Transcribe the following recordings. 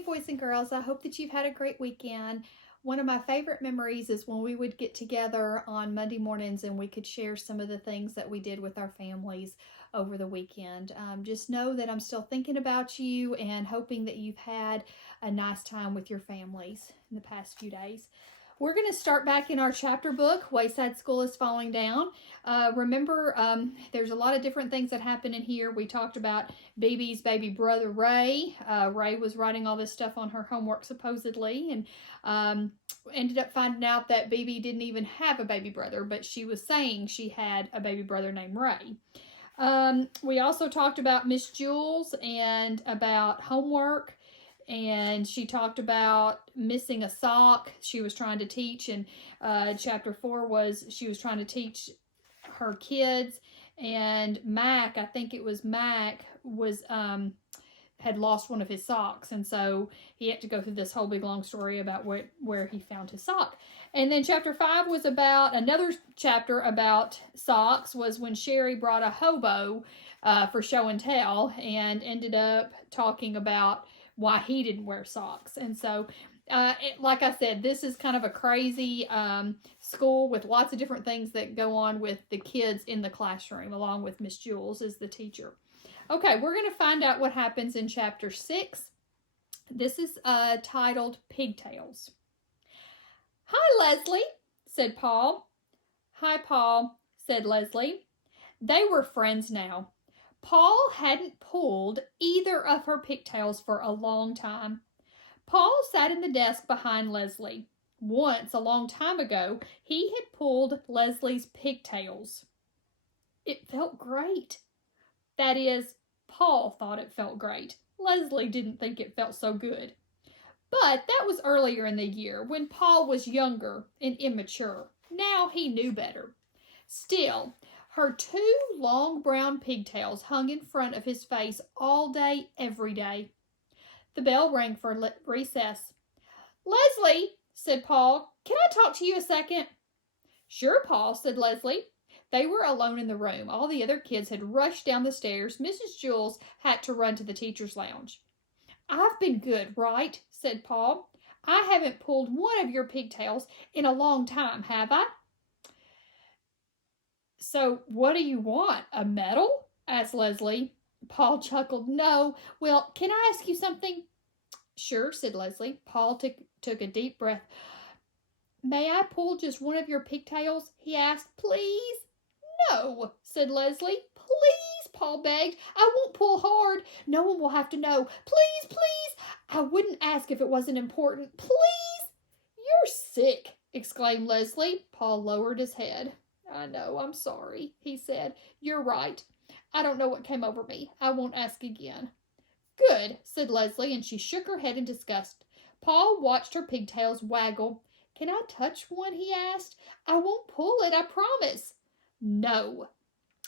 Hey, boys and girls, I hope that you've had a great weekend. One of my favorite memories is when we would get together on Monday mornings and we could share some of the things that we did with our families over the weekend. Just know that I'm still thinking about you and hoping that you've had a nice time with your families in the past few days. We're going to start back in our chapter book, Wayside School is Falling Down. Remember, there's a lot of different things that happen in here. We talked about Bebe's baby brother, Ray. Ray was writing all this stuff on her homework, supposedly, and ended up finding out that Bebe didn't even have a baby brother, but she was saying she had a baby brother named Ray. We also talked about Miss Jules and about homework. And she talked about missing a sock she was trying to teach. And chapter 4 was she was trying to teach her kids. And Mac, I think it was Mac, was had lost one of his socks. And so he had to go through this whole big long story about where he found his sock. And then chapter 5 was about, another chapter about socks was when Sherry brought a hobo for show and tell and ended up talking about why he didn't wear socks. And so, like I said, this is kind of a crazy school with lots of different things that go on with the kids in the classroom, along with Miss Jules as the teacher. Okay, we're going to find out what happens in chapter 6. This is titled Pigtails. Hi, Leslie, said Paul. Hi, Paul, said Leslie. They were friends now. Paul hadn't pulled either of her pigtails for a long time. Paul sat in the desk behind Leslie. Once, a long time ago, he had pulled Leslie's pigtails. It felt great. That is, Paul thought it felt great. Leslie didn't think it felt so good. But that was earlier in the year, when Paul was younger and immature. Now he knew better. Still, her 2 long brown pigtails hung in front of his face all day, every day. The bell rang for recess. Leslie, said Paul, can I talk to you a second? Sure, Paul, said Leslie. They were alone in the room. All the other kids had rushed down the stairs. Mrs. Jules had to run to the teacher's lounge. I've been good, right? Said Paul. I haven't pulled one of your pigtails in a long time, have I? So, what do you want? A medal? Asked Leslie. Paul chuckled. No. Well, can I ask you something? Sure, said Leslie. Paul took a deep breath. May I pull just one of your pigtails? He asked. Please? No, said Leslie. Please, Paul begged. I won't pull hard. No one will have to know. Please, please. I wouldn't ask if it wasn't important. Please. You're sick, exclaimed Leslie. Paul lowered his head. I know, I'm sorry, he said. You're right. I don't know what came over me. I won't ask again. Good, said Leslie, and she shook her head in disgust. Paul watched her pigtails waggle. Can I touch one? He asked. I won't pull it, I promise. No.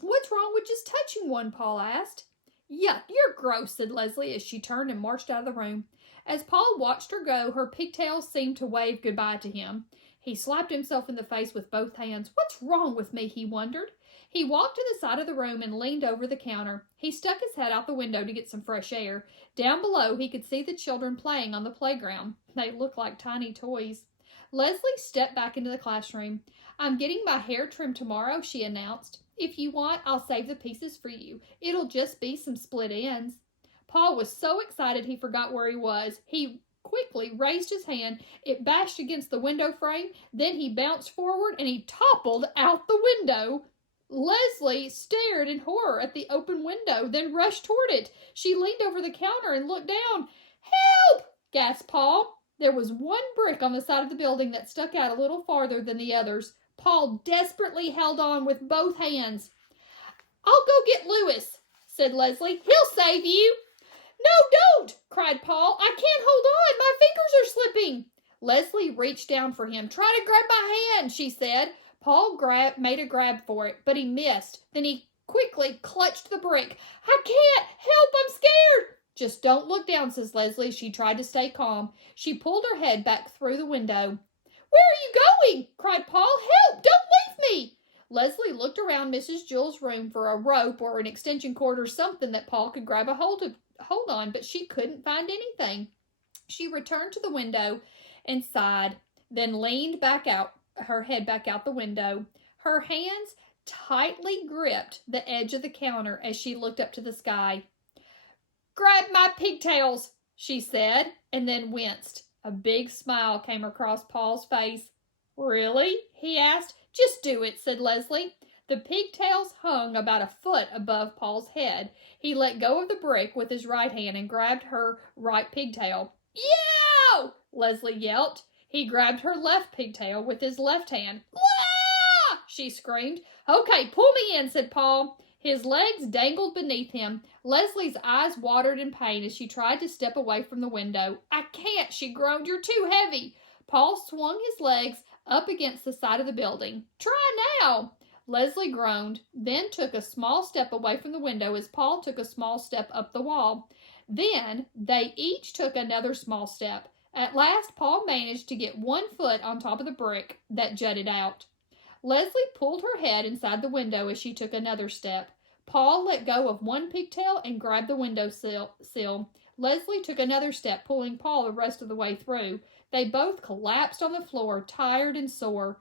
What's wrong with just touching one? Paul asked. Yuck, you're gross, said Leslie as she turned and marched out of the room. As Paul watched her go, her pigtails seemed to wave goodbye to him. He slapped himself in the face with both hands. What's wrong with me? He wondered. He walked to the side of the room and leaned over the counter. He stuck his head out the window to get some fresh air. Down below, he could see the children playing on the playground. They looked like tiny toys. Leslie stepped back into the classroom. I'm getting my hair trimmed tomorrow, she announced. If you want, I'll save the pieces for you. It'll just be some split ends. Paul was so excited he forgot where he was. He quickly raised his hand. It bashed against the window frame. Then he bounced forward and he toppled out the window. Leslie stared in horror at the open window, then rushed toward it. She leaned over the counter and looked down. Help! Gasped Paul. There was one brick on the side of the building that stuck out a little farther than the others. Paul desperately held on with both hands. I'll go get Louis, said Leslie. He'll save you. No, don't, cried Paul. I can't hold on. My fingers are slipping. Leslie reached down for him. Try to grab my hand, she said. Paul made a grab for it, but he missed. Then he quickly clutched the brick. I can't. Help, I'm scared. Just don't look down, says Leslie. She tried to stay calm. She pulled her head back through the window. Where are you going? Cried Paul. Help, don't leave me. Leslie looked around Mrs. Jules' room for a rope or an extension cord or something that Paul could grab a hold on, but she couldn't find anything. She returned to the window and sighed, then leaned back out, her head back out the window. Her hands tightly gripped the edge of the counter as she looked up to the sky. "Grab my pigtails," she said, and then winced. A big smile came across Paul's face. "Really?" he asked. "Just do it," said Leslie. The pigtails hung about a foot above Paul's head. He let go of the brick with his right hand and grabbed her right pigtail. "Yow!" Leslie yelped. He grabbed her left pigtail with his left hand. "Wah!" she screamed. "Okay, pull me in," said Paul. His legs dangled beneath him. Leslie's eyes watered in pain as she tried to step away from the window. "I can't," she groaned. "You're too heavy." Paul swung his legs up against the side of the building. "Try now." Leslie groaned, then took a small step away from the window as Paul took a small step up the wall. Then they each took another small step. At last, Paul managed to get one foot on top of the brick that jutted out. Leslie pulled her head inside the window as she took another step. Paul let go of one pigtail and grabbed the window sill. Leslie took another step, pulling Paul the rest of the way through. They both collapsed on the floor, tired and sore.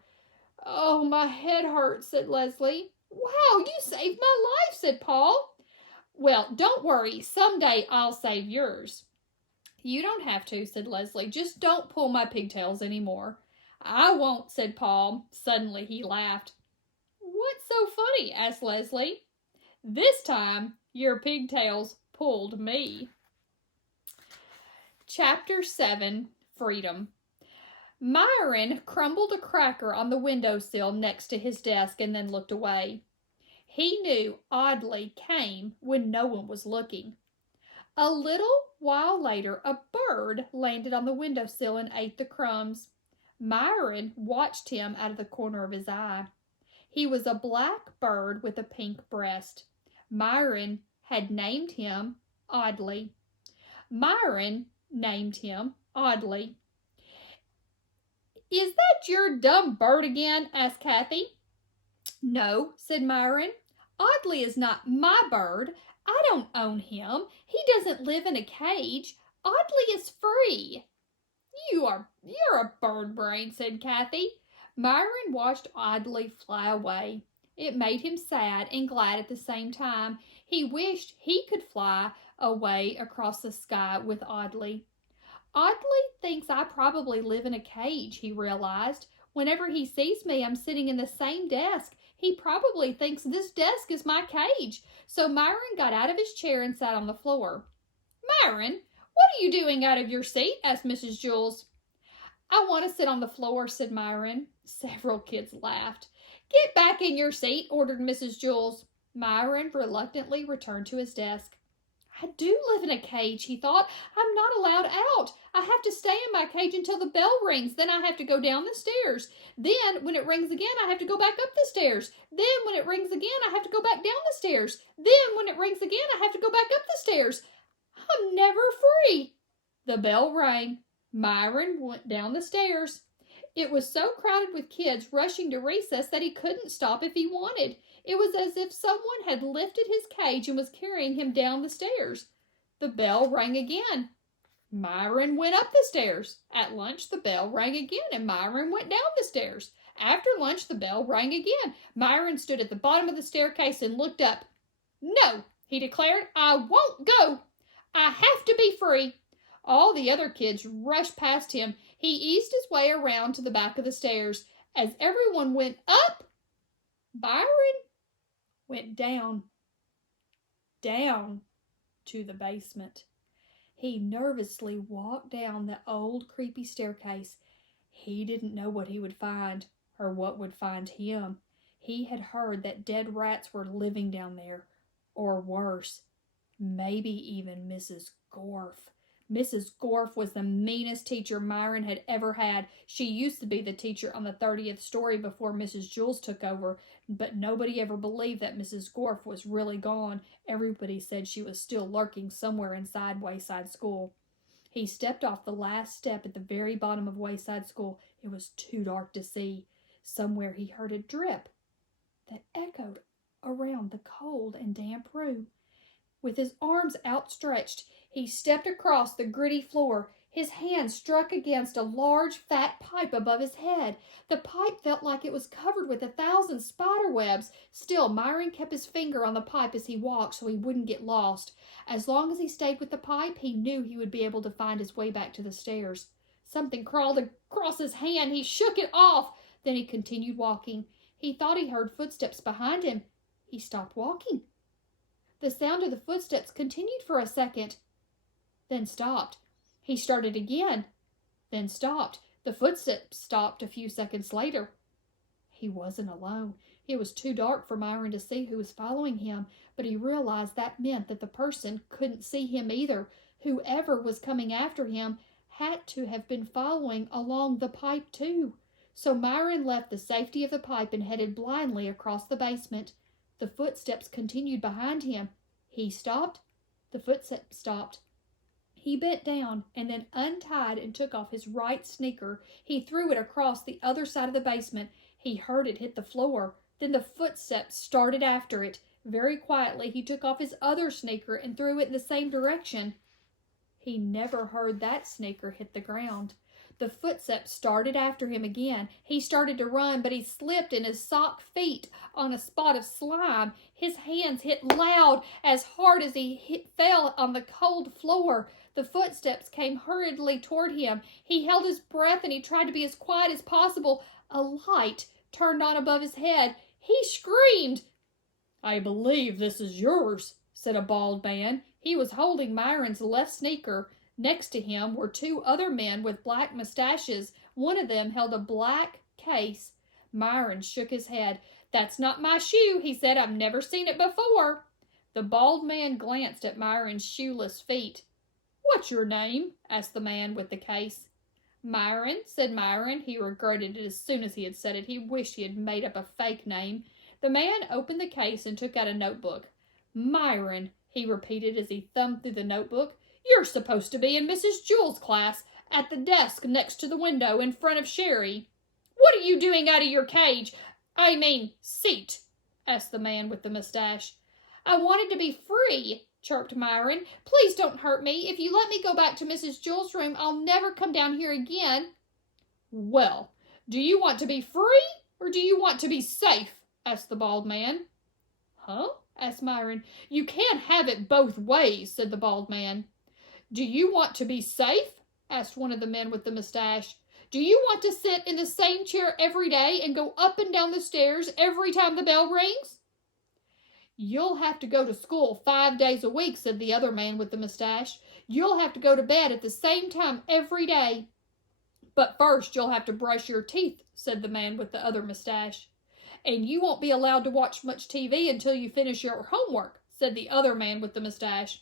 "Oh, my head hurts," said Leslie. "Wow, you saved my life," said Paul. "Well, don't worry. Someday I'll save yours." "You don't have to," said Leslie. "Just don't pull my pigtails anymore." "I won't," said Paul. Suddenly he laughed. "What's so funny?" asked Leslie. "This time, your pigtails pulled me." Chapter 7, Freedom. Myron crumbled a cracker on the windowsill next to his desk and then looked away. He knew Oddly came when no one was looking. A little while later, a bird landed on the windowsill and ate the crumbs. Myron watched him out of the corner of his eye. He was a black bird with a pink breast. Myron had named him Oddly. Myron named him Oddly. "Is that your dumb bird again?" asked Kathy. "No," said Myron. "Oddly is not my bird. I don't own him. He doesn't live in a cage. Oddly is free." You're a bird brain," said Kathy. Myron watched Oddly fly away. It made him sad and glad at the same time. He wished he could fly away across the sky with Oddly. "Oddly thinks I probably live in a cage," he realized. "Whenever he sees me, I'm sitting in the same desk. He probably thinks this desk is my cage." So Myron got out of his chair and sat on the floor. "Myron, what are you doing out of your seat?" asked Mrs. Jules. "I want to sit on the floor," said Myron. Several kids laughed. "Get back in your seat," ordered Mrs. Jules. Myron reluctantly returned to his desk. "I do live in a cage," he thought. "I'm not allowed out. I have to stay in my cage until the bell rings. Then I have to go down the stairs. Then, when it rings again, I have to go back up the stairs. Then, when it rings again, I have to go back down the stairs. Then, when it rings again, I have to go back up the stairs. I'm never free." The bell rang. Myron went down the stairs. It was so crowded with kids rushing to recess that he couldn't stop if he wanted. It was as if someone had lifted his cage and was carrying him down the stairs. The bell rang again. Myron went up the stairs. At lunch, the bell rang again, and Myron went down the stairs. After lunch, the bell rang again. Myron stood at the bottom of the staircase and looked up. "No," he declared, "I won't go. I have to be free." All the other kids rushed past him. He eased his way around to the back of the stairs. As everyone went up, Byron went down to the basement. He nervously walked down the old creepy staircase. He didn't know what he would find, or what would find him. He had heard that dead rats were living down there, or worse, maybe even Mrs. Gorf. Mrs. Gorf was the meanest teacher Myron had ever had. She used to be the teacher on the 30th story before Mrs. Jules took over, but nobody ever believed that Mrs. Gorf was really gone. Everybody said she was still lurking somewhere inside Wayside School. He stepped off the last step at the very bottom of Wayside School. It was too dark to see. Somewhere he heard a drip that echoed around the cold and damp room. With his arms outstretched, he stepped across the gritty floor. His hand struck against a large, fat pipe above his head. The pipe felt like it was covered with 1,000 spider webs. Still, Myron kept his finger on the pipe as he walked so he wouldn't get lost. As long as he stayed with the pipe, he knew he would be able to find his way back to the stairs. Something crawled across his hand. He shook it off. Then he continued walking. He thought he heard footsteps behind him. He stopped walking. The sound of the footsteps continued for a second, then stopped. He started again, then stopped. The footsteps stopped a few seconds later. He wasn't alone. It was too dark for Myron to see who was following him, but he realized that meant that the person couldn't see him either. Whoever was coming after him had to have been following along the pipe too. So Myron left the safety of the pipe and headed blindly across the basement. The footsteps continued behind him. He stopped. The footsteps stopped. He bent down and then untied and took off his right sneaker. He threw it across the other side of the basement. He heard it hit the floor. Then the footsteps started after it. Very quietly, he took off his other sneaker and threw it in the same direction. He never heard that sneaker hit the ground. The footsteps started after him again. He started to run, but he slipped in his sock feet on a spot of slime. His hands hit loud as hard as he fell on the cold floor. The footsteps came hurriedly toward him. He held his breath and he tried to be as quiet as possible. A light turned on above his head. He screamed. "I believe this is yours," said a bald man. He was holding Myron's left sneaker. Next to him were two other men with black mustaches. One of them held a black case. Myron shook his head. "That's not my shoe," he said. "I've never seen it before." The bald man glanced at Myron's shoeless feet. "What's your name?" asked the man with the case. "Myron," said Myron. He regretted it as soon as he had said it. He wished he had made up a fake name. The man opened the case and took out a notebook. "Myron," he repeated as he thumbed through the notebook. "You're supposed to be in Mrs. Jewell's class, at the desk next to the window in front of Sherry." "What are you doing out of your cage? Seat?" asked the man with the mustache. "I wanted to be free," chirped Myron. "Please don't hurt me. If you let me go back to Mrs. Jewell's room, I'll never come down here again." "Well, do you want to be free or do you want to be safe?" asked the bald man. "Huh?" asked Myron. "You can't have it both ways," said the bald man. "Do you want to be safe?" asked one of the men with the mustache. "Do you want to sit in the same chair every day and go up and down the stairs every time the bell rings?" "You'll have to go to school 5 days a week," said the other man with the mustache. "You'll have to go to bed at the same time every day." "But first you'll have to brush your teeth," said the man with the other mustache. "And you won't be allowed to watch much TV until you finish your homework," said the other man with the mustache.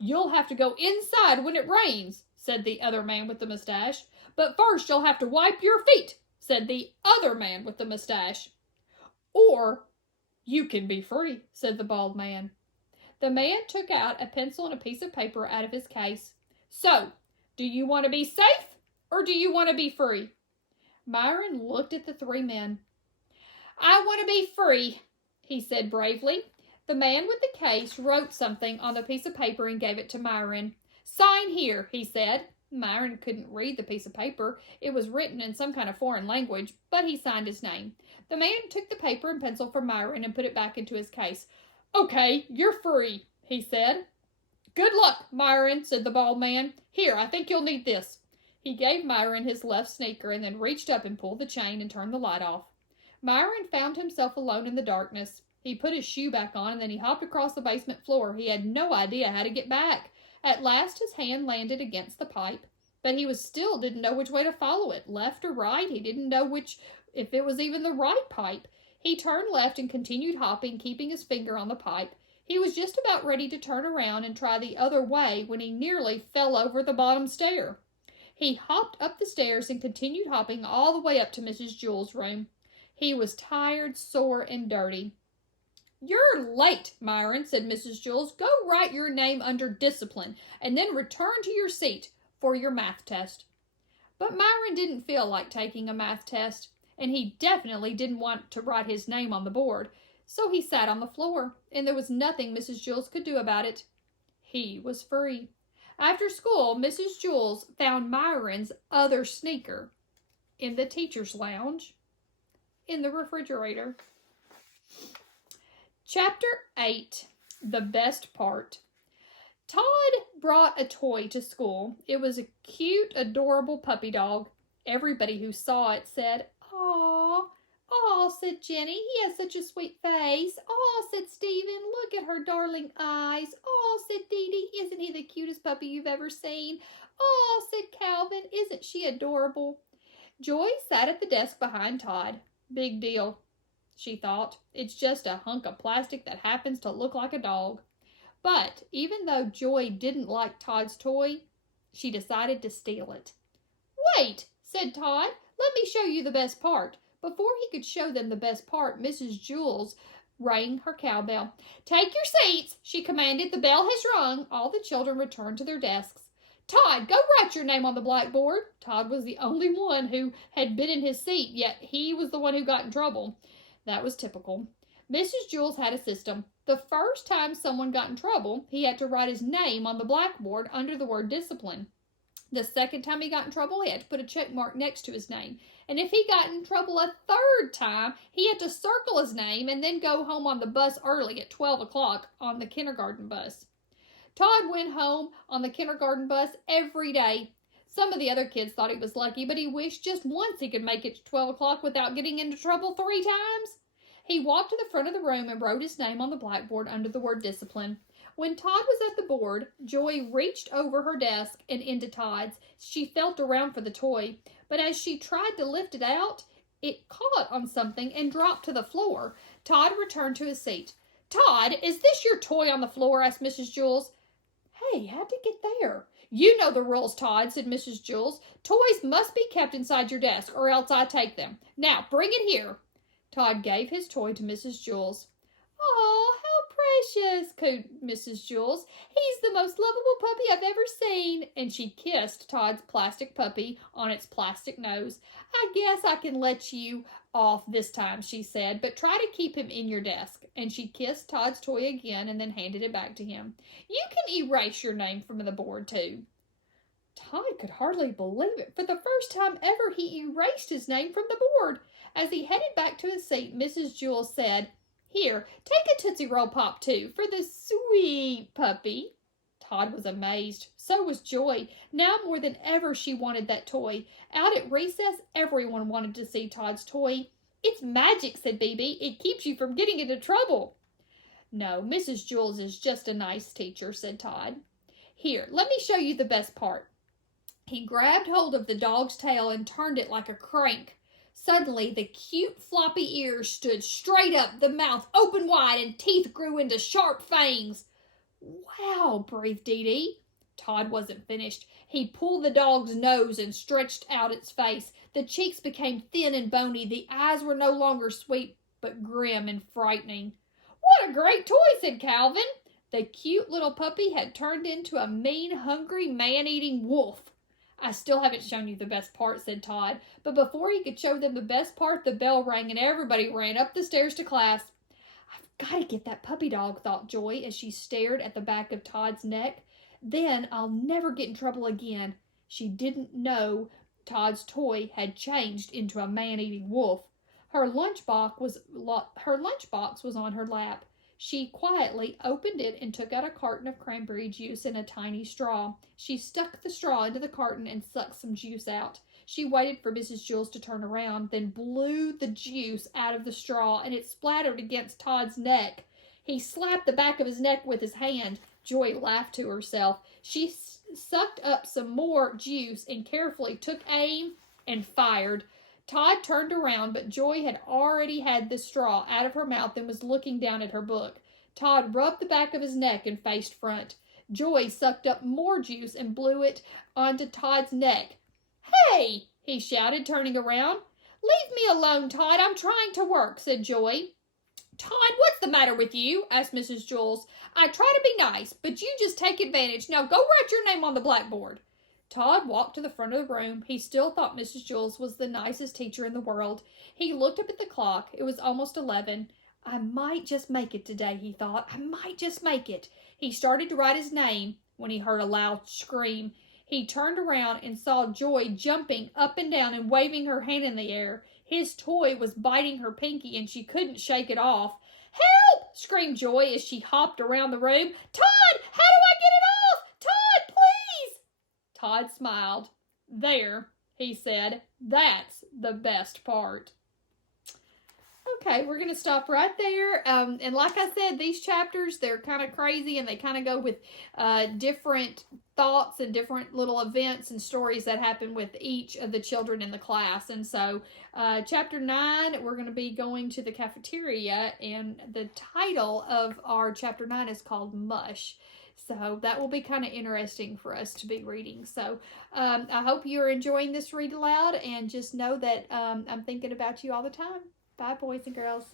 "You'll have to go inside when it rains," said the other man with the mustache. "But first you'll have to wipe your feet," said the other man with the mustache. "Or you can be free," said the bald man. The man took out a pencil and a piece of paper out of his case. "So, do you want to be safe or do you want to be free?" Myron looked at the three men. "I want to be free," he said bravely. The man with the case wrote something on the piece of paper and gave it to Myron. "Sign here," he said. Myron couldn't read the piece of paper. It was written in some kind of foreign language, but he signed his name. The man took the paper and pencil from Myron and put it back into his case. "Okay, you're free," he said. "Good luck, Myron," said the bald man. "Here, I think you'll need this." He gave Myron his left sneaker and then reached up and pulled the chain and turned the light off. Myron found himself alone in the darkness. He put his shoe back on and then he hopped across the basement floor. He had no idea how to get back. At last his hand landed against the pipe, but he didn't know which way to follow it, left or right. He didn't know if it was even the right pipe. He turned left and continued hopping, keeping his finger on the pipe. He was just about ready to turn around and try the other way when he nearly fell over the bottom stair. He hopped up the stairs and continued hopping all the way up to Mrs. Jewell's room. He was tired, sore, and dirty. "You're late, Myron," said Mrs. Jewell. "Go write your name under discipline, and then return to your seat for your math test." But Myron didn't feel like taking a math test, and he definitely didn't want to write his name on the board, so he sat on the floor, and there was nothing Mrs. Jewell could do about it. He was free. After school, Mrs. Jules found Myron's other sneaker in the teacher's lounge in the refrigerator. Chapter 8, The Best Part. Todd brought a toy to school. It was a cute, adorable puppy dog. Everybody who saw it said, "Aw, aw," said Jenny. "He has such a sweet face." "Aw," said Stephen. "Look at her darling eyes." "Aw," said Dee Dee. "Isn't he the cutest puppy you've ever seen?" "Aw," said Calvin. "Isn't she adorable?" Joy sat at the desk behind Todd. Big deal, she thought. It's just a hunk of plastic that happens to look like a dog. But even though Joy didn't like Todd's toy, she decided to steal it. "Wait," said Todd. "Let me show you the best part." Before he could show them the best part, Mrs. Jules rang her cowbell. "Take your seats," she commanded. "The bell has rung." All the children returned to their desks. "Todd, go write your name on the blackboard." Todd was the only one who had been in his seat, yet he was the one who got in trouble. That was typical. Mrs. Jules had a system. The first time someone got in trouble, he had to write his name on the blackboard under the word discipline. The second time he got in trouble, he had to put a check mark next to his name. And if he got in trouble a third time, he had to circle his name and then go home on the bus early at 12 o'clock on the kindergarten bus. Todd went home on the kindergarten bus every day. Some of the other kids thought he was lucky, but he wished just once he could make it to 12 o'clock without getting into trouble 3 times. He walked to the front of the room and wrote his name on the blackboard under the word discipline. When Todd was at the board, Joy reached over her desk and into Todd's. She felt around for the toy, but as she tried to lift it out, it caught on something and dropped to the floor. Todd returned to his seat. "Todd, is this your toy on the floor?" asked Mrs. Jules. "Hey, how'd it get there?" "You know the rules, Todd," said Mrs. Jules. "Toys must be kept inside your desk, or else I take them. Now, bring it here." Todd gave his toy to Mrs. Jules. "Oh, how precious," cooed Mrs. Jules. "He's the most lovable puppy I've ever seen." And she kissed Todd's plastic puppy on its plastic nose. "I guess I can let you off this time," she said, "but try to keep him in your desk." And she kissed Todd's toy again and then handed it back to him. "You can erase your name from the board, too." Todd could hardly believe it. For the first time ever, he erased his name from the board. As he headed back to his seat, Mrs. Jules said, "Here, take a Tootsie Roll Pop, too, for the sweet puppy." Todd was amazed. So was Joy. Now more than ever, she wanted that toy. Out at recess, everyone wanted to see Todd's toy. "It's magic," said Bebe. "It keeps you from getting into trouble." "No, Mrs. Jules is just a nice teacher," said Todd. "Here, let me show you the best part." He grabbed hold of the dog's tail and turned it like a crank. Suddenly, the cute floppy ears stood straight up, the mouth open wide, and teeth grew into sharp fangs. "Wow," breathed Dee Dee. Todd wasn't finished. He pulled the dog's nose and stretched out its face. The cheeks became thin and bony. The eyes were no longer sweet, but grim and frightening. "What a great toy," said Calvin. The cute little puppy had turned into a mean, hungry, man-eating wolf. "I still haven't shown you the best part," said Todd. But before he could show them the best part, the bell rang and everybody ran up the stairs to class. "I've got to get that puppy dog," thought Joy as she stared at the back of Todd's neck. "Then I'll never get in trouble again." She didn't know Todd's toy had changed into a man-eating wolf. Her lunchbox was on her lap. She quietly opened it and took out a carton of cranberry juice in a tiny straw. She stuck the straw into the carton and sucked some juice out. She waited for Mrs. Jules to turn around, then blew the juice out of the straw, and it splattered against Todd's neck. He slapped the back of his neck with his hand. Joy laughed to herself. She sucked up some more juice and carefully took aim and fired. Todd turned around, but Joy had already had the straw out of her mouth and was looking down at her book. Todd rubbed the back of his neck and faced front. Joy sucked up more juice and blew it onto Todd's neck. "Hey!" he shouted, turning around. "Leave me alone, Todd. I'm trying to work," said Joy. "Todd, what's the matter with you?" asked Mrs. Jules. "I try to be nice, but you just take advantage. Now go write your name on the blackboard." Todd walked to the front of the room. He still thought Mrs. Jules was the nicest teacher in the world. He looked up at the clock. It was almost 11. "I might just make it today," he thought. "I might just make it." He started to write his name, when he heard a loud scream. He turned around and saw Joy jumping up and down and waving her hand in the air. His toy was biting her pinky and she couldn't shake it off. "Help!" screamed Joy as she hopped around the room. "Todd, how do I get it off? Todd, please!" Todd smiled. "There," he said. "That's the best part." Okay, we're going to stop right there. And like I said, these chapters, they're kind of crazy and they kind of go with different thoughts and different little events and stories that happen with each of the children in the class. And so chapter 9, we're going to be going to the cafeteria, and the title of our chapter 9 is called Mush. So that will be kind of interesting for us to be reading. So I hope you're enjoying this read aloud, and just know that I'm thinking about you all the time. Bye, boys and girls.